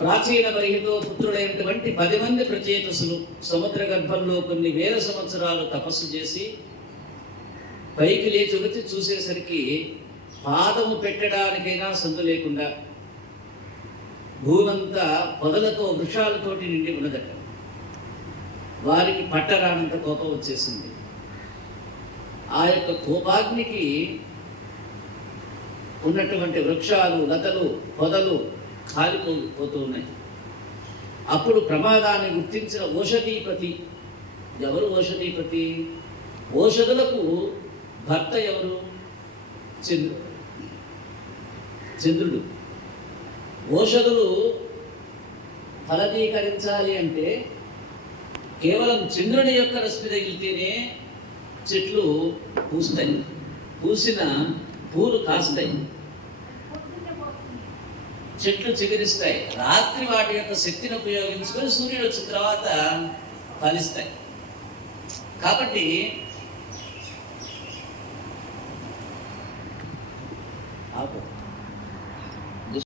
ప్రాచీన బరిహితో పుత్రుడైనటువంటి 10 మంది ప్రచేతసులు సముద్ర గర్భంలో కొన్ని వేల సంవత్సరాలు తపస్సు చేసి పైకి లేచి వచ్చి చూసేసరికి పాదము పెట్టడానికైనా సందు లేకుండా భూమంతా పొదలతో వృక్షాలతోటి నిండి ఉన్నదట. వారికి పట్టరానంత కోపం వచ్చేసింది. ఆ యొక్క కోపాగ్నికి ఉన్నటువంటి వృక్షాలు, లతలు, పొదలు కాలిపోతూ ఉన్నాయి. అప్పుడు ప్రమాదాన్ని గుర్తించిన ఓషధీపతి, ఎవరు ఓషధీపతి? ఓషధులకు భర్త ఎవరు? చంద్రుడు. ఓషధులు ఫలదీకరించాలి అంటే కేవలం చంద్రుని యొక్క రశ్మి తగిలితేనే చెట్లు పూస్తాయి, పూసిన పూలు కాస్తాయి, చెట్లు చిగురిస్తాయి. రాత్రి వాటి యొక్క శక్తిని ఉపయోగించుకొని సూర్యుడు వచ్చిన తర్వాత ఫలిస్తాయి. కాబట్టి